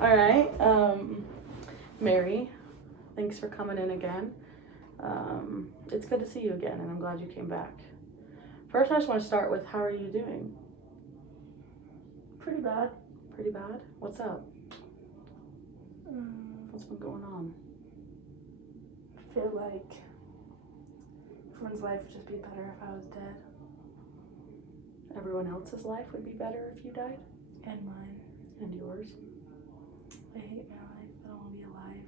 All right. Mary, thanks for coming in again. It's good to see you again, and I'm glad you came back. First, I just want to start with how are you doing? Pretty bad. Pretty bad? What's up? Um, What's been going on? I feel like everyone's life would just be better if I was dead. Everyone else's life would be better if you died? And mine. And yours? I hate my life. I don't want to be alive.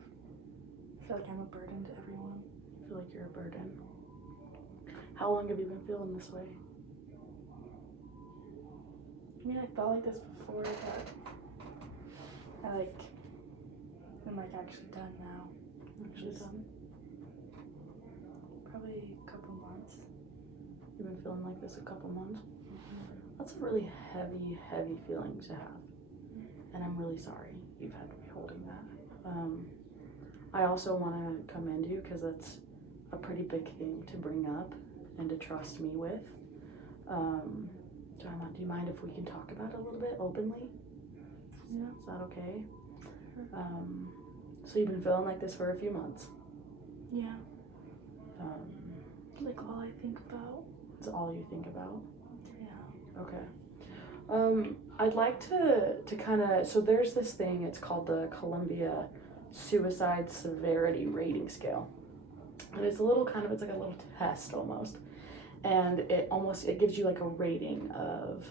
I feel like I'm a burden to everyone. I feel like you're a burden. How long have you been feeling this way? I mean, I felt like this before, but I'm actually done now. Actually done? Probably a couple months. You've been feeling like this a couple months? That's a really heavy, heavy feeling to have. And I'm really sorry you've had to be holding that. I also want to commend you because that's a pretty big thing to bring up and to trust me with. Do you mind if we can talk about it a little bit openly? Yeah. Is that okay? So you've been feeling like this for a few months. Yeah. Um, Like all I think about. it's all you think about? Yeah. Okay. I'd like to kind of, so there's this thing, it's called the Columbia Suicide Severity Rating Scale. And it's a little kind of, it's like a little test almost. And it gives you like a rating of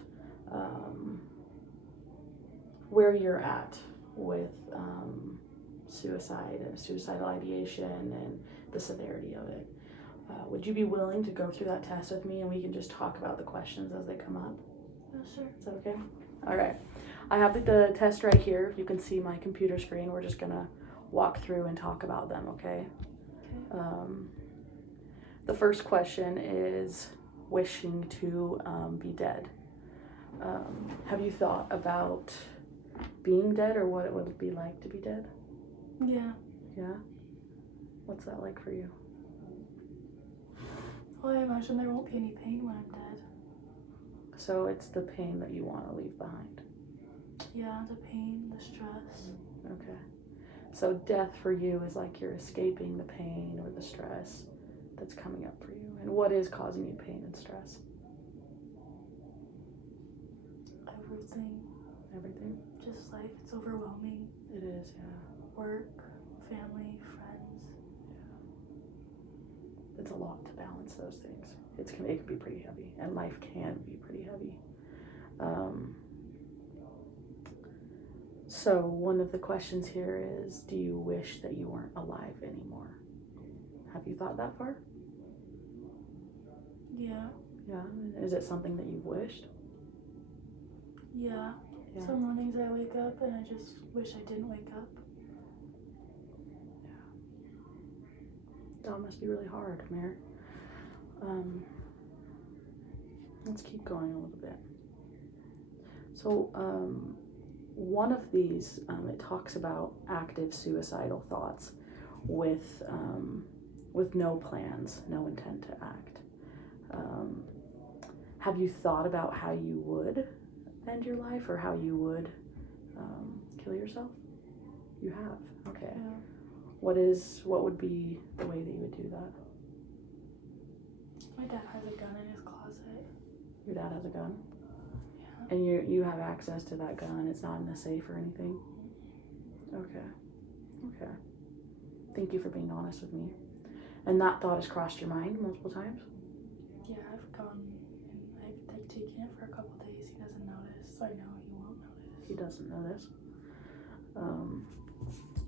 where you're at with suicide and suicidal ideation and the severity of it. Would you be willing to go through that test with me and we can just talk about the questions as they come up? Yeah, sure. Is that okay? All right. I have the test right here. You can see my computer screen. We're just going to walk through and talk about them, okay? The first question is wishing to be dead. Have you thought about being dead or what it would be like to be dead? Yeah. Yeah? What's that like for you? Well, I imagine there won't be any pain when I'm dead. So it's the pain that you want to leave behind. Yeah, the pain, the stress. Okay. So death for you is like you're escaping the pain or the stress that's coming up for you. And what is causing you pain and stress? Everything. Everything? Just life. It's overwhelming. It is, yeah. Work, family, friends. It's a lot to balance those things. It can be pretty heavy, and life can be pretty heavy. So one of the questions here is, do you wish that you weren't alive anymore? Have you thought that far? Yeah. Yeah. Is it something that you've wished? Yeah. Yeah. Some mornings I wake up and I just wish I didn't wake up. That must be really hard, Mare. Let's keep going a little bit. So, one of these, it talks about active suicidal thoughts with no plans, no intent to act. Have you thought about how you would end your life or how you would kill yourself? You have, okay. Yeah. What would be the way that you would do that? My dad has a gun in his closet. Your dad has a gun? Yeah. And you have access to that gun, it's not in the safe or anything? Okay. Thank you for being honest with me. And that thought has crossed your mind multiple times? Yeah, I've gone and I've taken it for a couple days. He doesn't notice, so I know he won't notice. He doesn't notice.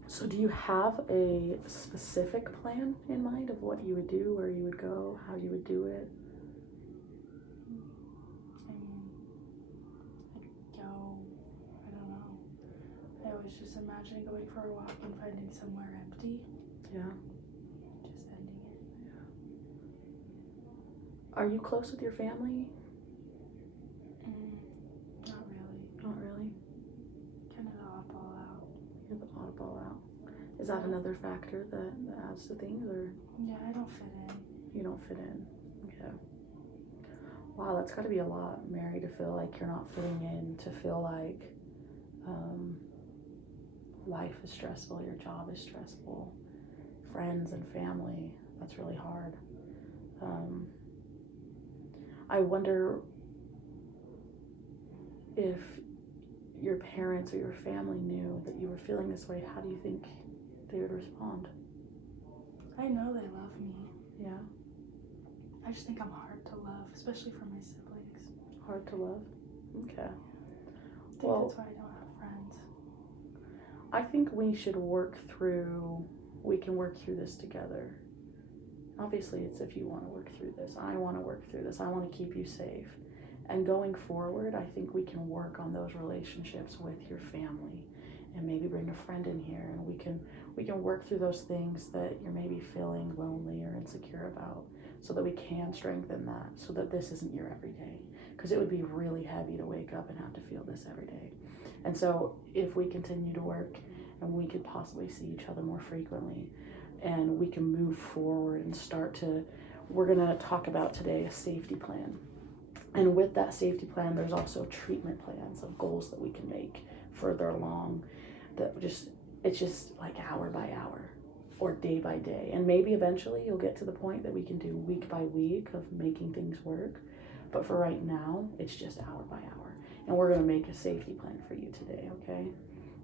So do you have a specific plan in mind of what you would do, where you would go, how you would do it? I mean, I'd go, I don't know. I was just imagining going for a walk and finding somewhere empty. Yeah. Just ending it. Are you close with your family? Not really. Not really. Kind of the oddball out. You're the oddball out. Is that another factor that adds to things, or? Yeah, I don't fit in. You don't fit in. Okay. Wow, that's got to be a lot, Mary, to feel like you're not fitting in, to feel like life is stressful, your job is stressful, friends and family, that's really hard. I wonder if your parents or your family knew that you were feeling this way, how do you think they would respond? I know they love me. Yeah. I just think I'm hard to love, especially for my siblings. Hard to love? Okay. I think Well, that's why I don't have friends. I think we can work through this together. Obviously, it's if you want to work through this. I want to work through this. I want to keep you safe. And going forward, I think we can work on those relationships with your family and maybe bring a friend in here, and we can work through those things that you're maybe feeling lonely or insecure about, so that we can strengthen that, so that this isn't your everyday. Because it would be really heavy to wake up and have to feel this every day. And so if we continue to work and we could possibly see each other more frequently, and we can move forward and we're gonna talk about today a safety plan. And with that safety plan, there's also treatment plans of goals that we can make further along, it's just like hour by hour or day by day. And maybe eventually you'll get to the point that we can do week by week of making things work. But for right now, it's just hour by hour. And we're gonna make a safety plan for you today, okay?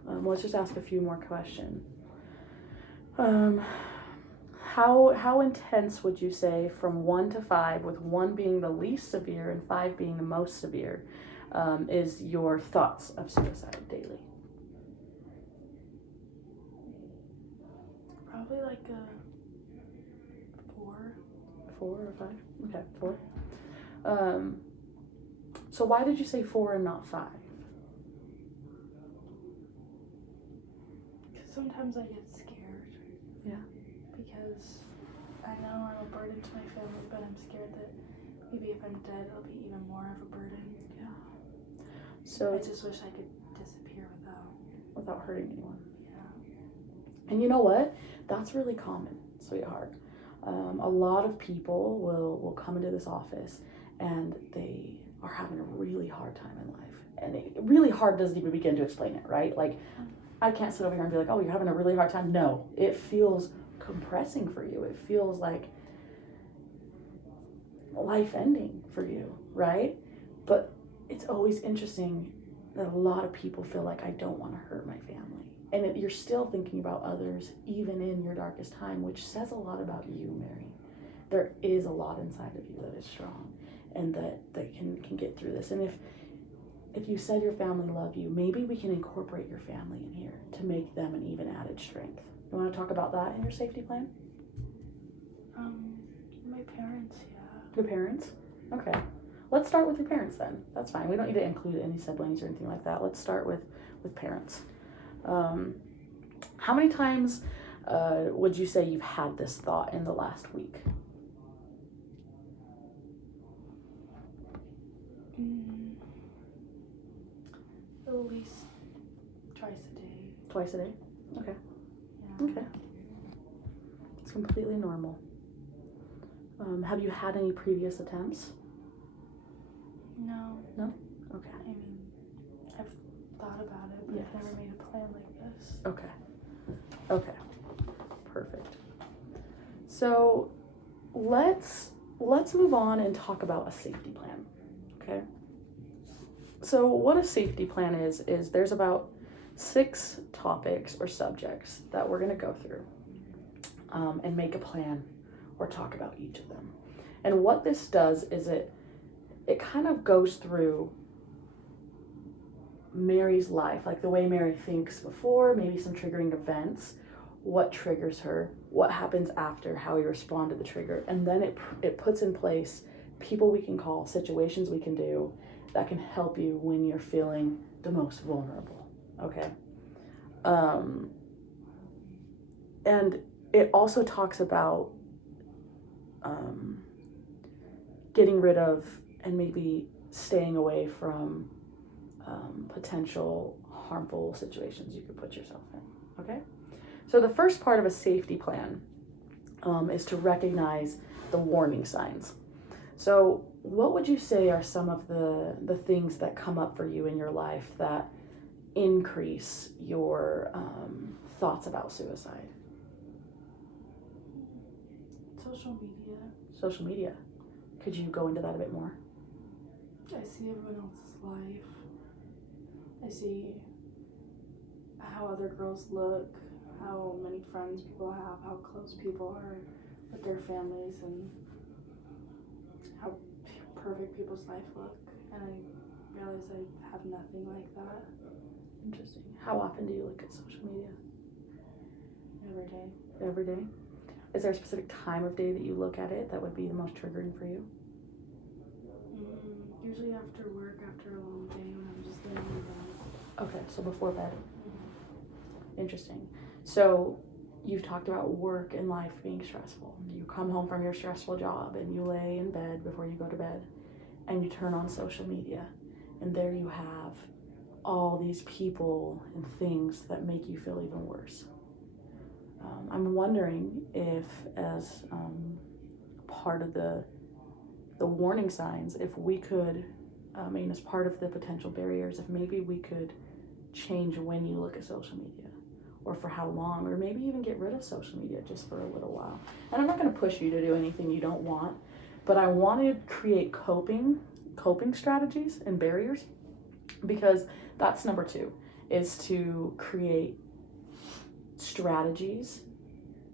Let's just ask a few more questions. How intense would you say, from 1 to 5, with 1 being the least severe and 5 being the most severe, is your thoughts of suicide daily? Probably like a 4. 4 or 5? Okay, 4. So why did you say 4 and not 5? Because sometimes I get scared. Yeah. Because I know I'm a burden to my family, but I'm scared that maybe if I'm dead, it'll be even more of a burden. Yeah. So I just wish I could disappear without hurting anyone. Yeah. And you know what? That's really common, sweetheart. A lot of people will come into this office and they are having a really hard time in life. And really hard doesn't even begin to explain it, right? Like, I can't sit over here and be like, oh, you're having a really hard time. No, it feels compressing for you. It feels like life ending for you, right? But it's always interesting that a lot of people feel like, I don't want to hurt my family. And you're still thinking about others, even in your darkest time, which says a lot about you, Mary. There is a lot inside of you that is strong and that can get through this. And if you said your family love you, maybe we can incorporate your family in here to make them an even added strength. You want to talk about that in your safety plan? My parents, yeah. Your parents? Okay. Let's start with your parents then. That's fine. We don't need to include any siblings or anything like that. Let's start with parents. How many times would you say you've had this thought in the last week? At least twice a day. Twice a day? Okay. Yeah. Okay. It's completely normal. Have you had any previous attempts? No. No? Okay. I mean, I've thought about it, but Yes. I've never made a plan like this. Okay. Okay. Perfect. So let's move on and talk about a safety plan. Okay. So what a safety plan is there's about 6 topics or subjects that we're going to go through and make a plan or talk about each of them. And what this does is it kind of goes through Mary's life, like the way Mary thinks before, maybe some triggering events, what triggers her, what happens after, how we respond to the trigger, and then it puts in place people we can call, situations we can do that can help you when you're feeling the most vulnerable, okay? And it also talks about getting rid of and maybe staying away from potential harmful situations you could put yourself in, okay? So the first part of a safety plan is to recognize the warning signs. So what would you say are some of the things that come up for you in your life that increase your thoughts about suicide? Social media. Social media. Could you go into that a bit more? I see everyone else's life. I see how other girls look, how many friends people have, how close people are with their families, and how perfect people's life look. And I realize I have nothing like that. Interesting. How often do you look at social media? Every day. Every day? Is there a specific time of day that you look at it that would be the most triggering for you? Usually after work, after a long day when I'm just laying in bed. Okay, so before bed. Interesting. So you've talked about work and life being stressful. You come home from your stressful job and you lay in bed before you go to bed and you turn on social media, and there you have all these people and things that make you feel even worse. I'm wondering if, as part of the warning signs, if we could, as part of the potential barriers, if maybe we could change when you look at social media, or for how long, or maybe even get rid of social media just for a little while. And I'm not going to push you to do anything you don't want, but I want to create coping strategies and barriers, because that's number 2, is to create strategies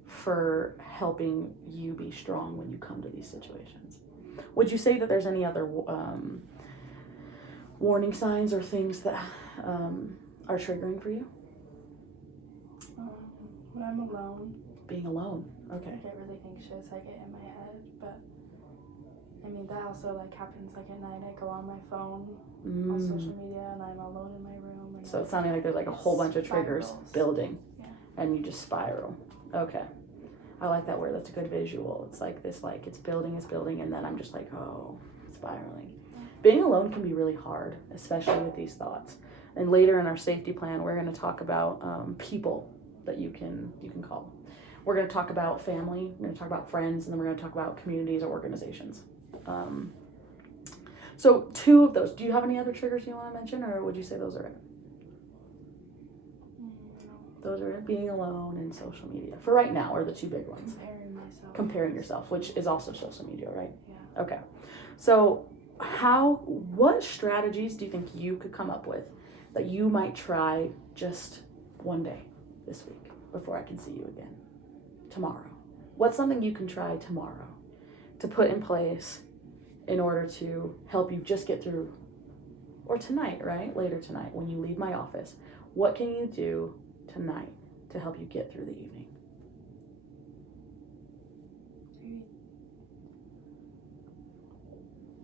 for helping you be strong when you come to these situations. Would you say that there's any other warning signs or things that are triggering for you? When I'm alone. Being alone, okay. I get really anxious, I get in my head, but that also happens at night. I go on my phone on social media and I'm alone in my room. And so it's sounding like there's a whole bunch of triggers building, yeah. And you just spiral. Okay. I like that word. That's a good visual. It's like this, it's building, and then I'm just spiraling. Yeah. Being alone can be really hard, especially with these thoughts. And later in our safety plan, we're going to talk about people that you can call. We're going to talk about family, we're going to talk about friends, and then we're going to talk about communities or organizations. So 2 of those. Do you have any other triggers you want to mention, or would you say those are it? Those are it. Being alone and social media. For right now are the 2 big ones. Comparing yourself, which is also social media, right? Yeah. Okay. So what strategies do you think you could come up with that you might try just one day this week before I can see you again? Tomorrow. What's something you can try tomorrow to put in place in order to help you just get through, or tonight, right? Later tonight when you leave my office, what can you do tonight to help you get through the evening?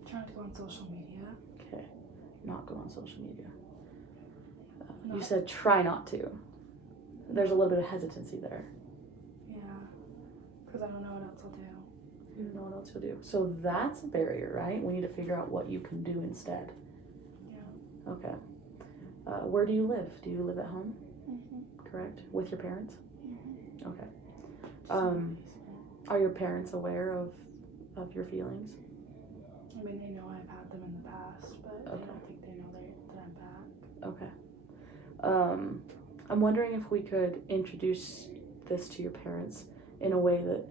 Trying to go on social media. Okay, not go on social media. You said try not to. There's a little bit of hesitancy there. Yeah, because I don't know what else I'll do. You don't know what else you'll do. So that's a barrier, right? We need to figure out what you can do instead. Yeah. Okay. Where do you live? Do you live at home? Mm-hmm. Correct? With your parents? Mm-hmm. Okay. Are your parents aware of your feelings? They know I've had them in the past, but I don't think they know that I'm back. Okay. I'm wondering if we could introduce this to your parents in a way that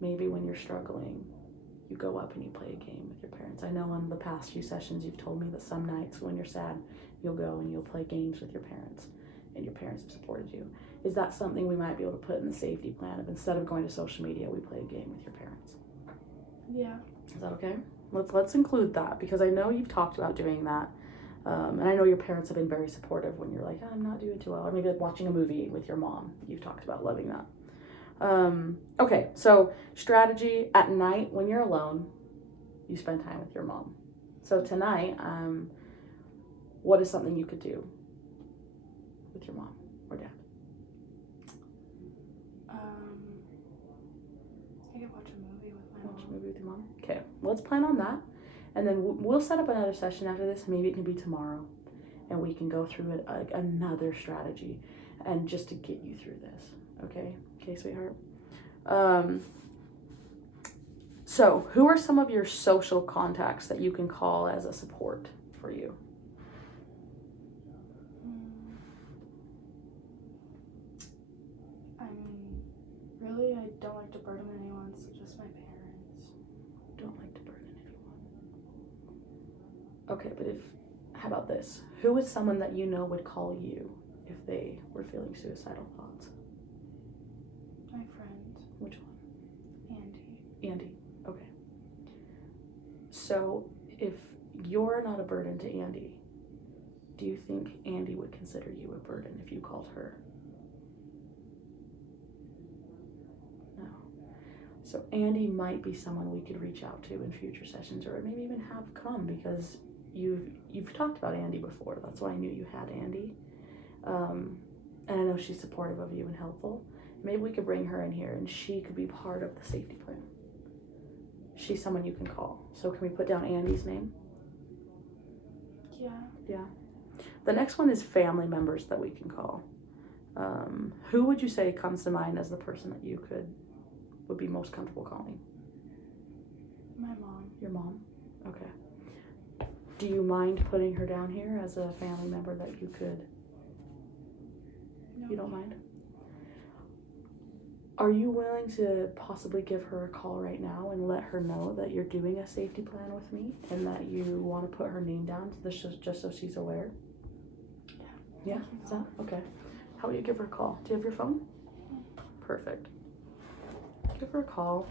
maybe when you're struggling, you go up and you play a game with your parents. I know in the past few sessions you've told me that some nights when you're sad, you'll go and you'll play games with your parents, and your parents have supported you. Is that something we might be able to put in the safety plan of, instead of going to social media, we play a game with your parents? Yeah. Is that okay? Let's include that, because I know you've talked about doing that. And I know your parents have been very supportive when you're like, I'm not doing too well. Or maybe watching a movie with your mom. You've talked about loving that. Okay, so strategy at night when you're alone, you spend time with your mom. So tonight, what is something you could do with your mom or dad? I could watch a movie with my mom. Watch a movie with your mom? Okay, let's plan on that. And then we'll set up another session after this. Maybe it can be tomorrow. And we can go through it, another strategy, and just to get you through this. Okay, sweetheart. So who are some of your social contacts that you can call as a support for you? don't like to burden anyone, so just my parents. Don't like to burden anyone. Okay, but how about this? Who is someone that you know would call you if they were feeling suicidal thoughts? My friend, Which one? Andy. Andy. Okay. So if you're not a burden to Andy, do you think Andy would consider you a burden if you called her? No. So Andy might be someone we could reach out to in future sessions, or maybe even have come, because you've talked about Andy before. That's why I knew you had Andy. And I know she's supportive of you and helpful. Maybe we could bring her in here and she could be part of the safety plan. She's someone you can call. So can we put down Andy's name? Yeah. Yeah. The next one is family members that we can call. Who would you say comes to mind as the person that you would be most comfortable calling? My mom. Your mom? Okay. Do you mind putting her down here as a family member that you could? No. You don't mind? Are you willing to possibly give her a call right now and let her know that you're doing a safety plan with me and that you want to put her name down just so she's aware? Yeah? Is that okay? How about you give her a call? Do you have your phone? Perfect. Give her a call.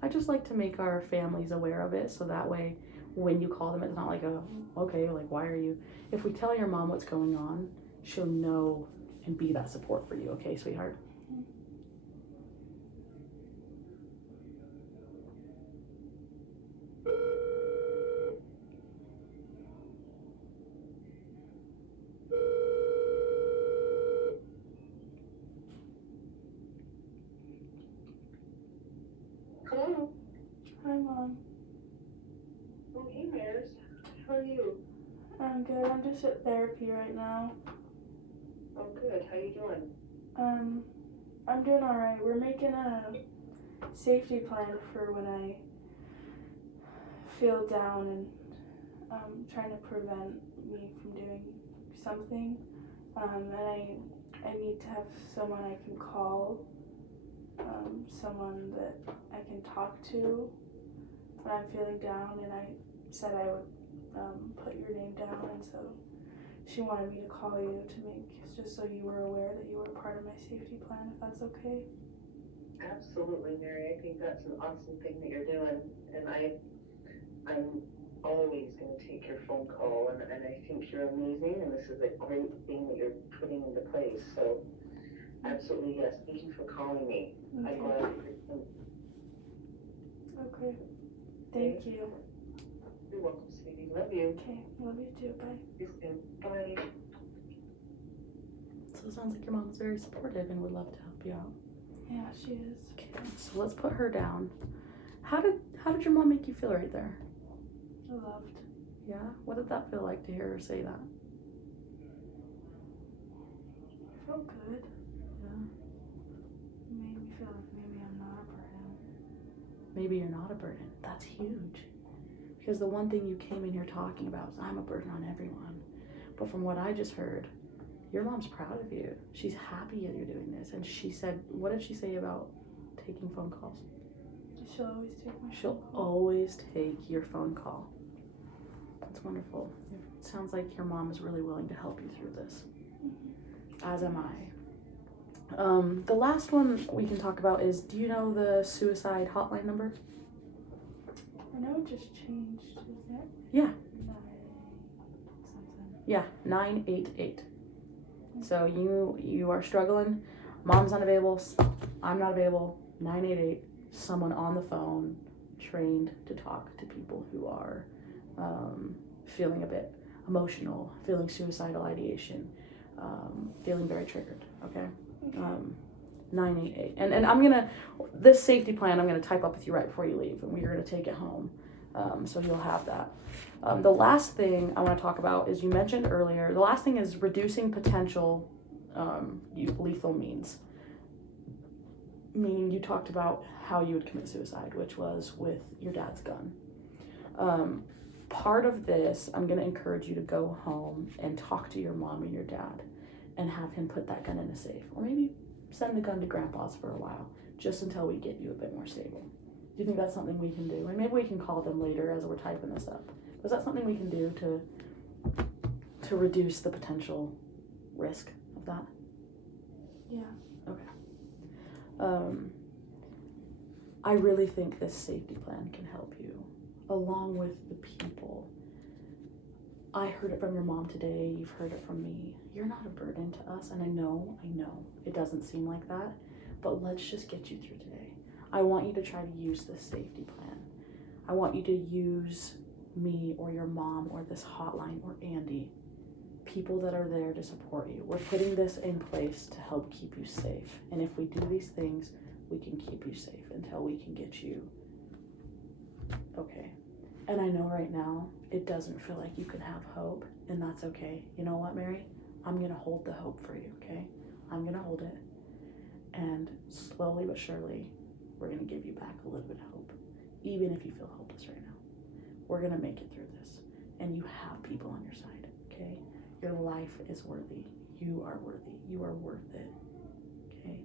I just like to make our families aware of it, so that way when you call them, it's not like okay, like, why are you? If we tell your mom what's going on, she'll know and be that support for you, okay, sweetheart? Hello. Hi, Mom. Oh, hey, Maris. How are you? I'm good. I'm just at therapy right now. Oh, good. How you doing? I'm doing alright. We're making a safety plan for when I feel down and trying to prevent me from doing something. And I need to have someone I can call, someone that I can talk to when I'm feeling down, and I said I would put your name down, and so she wanted me to call you just so you were aware that you were part of my safety plan, if that's okay. Absolutely, Mary. I think that's an awesome thing that you're doing, and I'm always going to take your phone call, and I think you're amazing, and this is a great thing that you're putting into place. So, absolutely, yes. Thank you for calling me. Okay. I'm glad that you're. Okay. Thank you. You're welcome, sweetie. Love you. Okay. Love you too. Bye. See you soon. Bye. So it sounds like your mom's very supportive and would love to help you out. Yeah, she is. Okay, so let's put her down. How did your mom make you feel right there? Loved. Yeah? What did that feel like to hear her say that? I felt good. Yeah. It made me feel like maybe I'm not a burden. Maybe you're not a burden. That's huge. Because the one thing you came in here talking about is I'm a burden on everyone. But from what I just heard, your mom's proud of you. She's happy that you're doing this. And she said, what did she say about taking phone calls? She'll always take my She'll phone call. always take your phone call. That's wonderful. It sounds like your mom is really willing to help you through this. Mm-hmm. As am I. The last one we can talk about is, do you know the suicide hotline number? I know it just changed, isn't it? Yeah. 9 something. Yeah, 988. So you are struggling, mom's unavailable, I'm not available, 988, someone on the phone trained to talk to people who are feeling a bit emotional, feeling suicidal ideation, feeling very triggered, okay? 988. And I'm gonna, this safety plan I'm gonna type up with you right before you leave, and we're gonna take it home. So you'll have that. The last thing I want to talk about is, you mentioned earlier, the last thing is reducing potential lethal means. Meaning you talked about how you would commit suicide, which was with your dad's gun. Part of this, I'm going to encourage you to go home and talk to your mom or your dad and have him put that gun in a safe. Or maybe send the gun to grandpa's for a while, just until we get you a bit more stable. Do you think that's something we can do? And maybe we can call them later as we're typing this up. Is that something we can do to reduce the potential risk of that? Yeah. I really think this safety plan can help you, along with the people. I heard it from your mom today, you've heard it from me. You're not a burden to us, and I know, it doesn't seem like that, but let's just get you through today. I want you to try to use this safety plan. I want you to use me or your mom or this hotline or Andy, people that are there to support you. We're putting this in place to help keep you safe, and if we do these things, we can keep you safe until we can get you okay. And I know right now it doesn't feel like you can have hope, and that's okay. You know what, Mary? I'm gonna hold the hope for you, okay? I'm gonna hold it, and slowly but surely, we're gonna give you back a little bit of hope, even if you feel hopeless right now. We're gonna make it through this, and you have people on your side, okay? Your life is worthy. You are worthy. You are worth it, okay?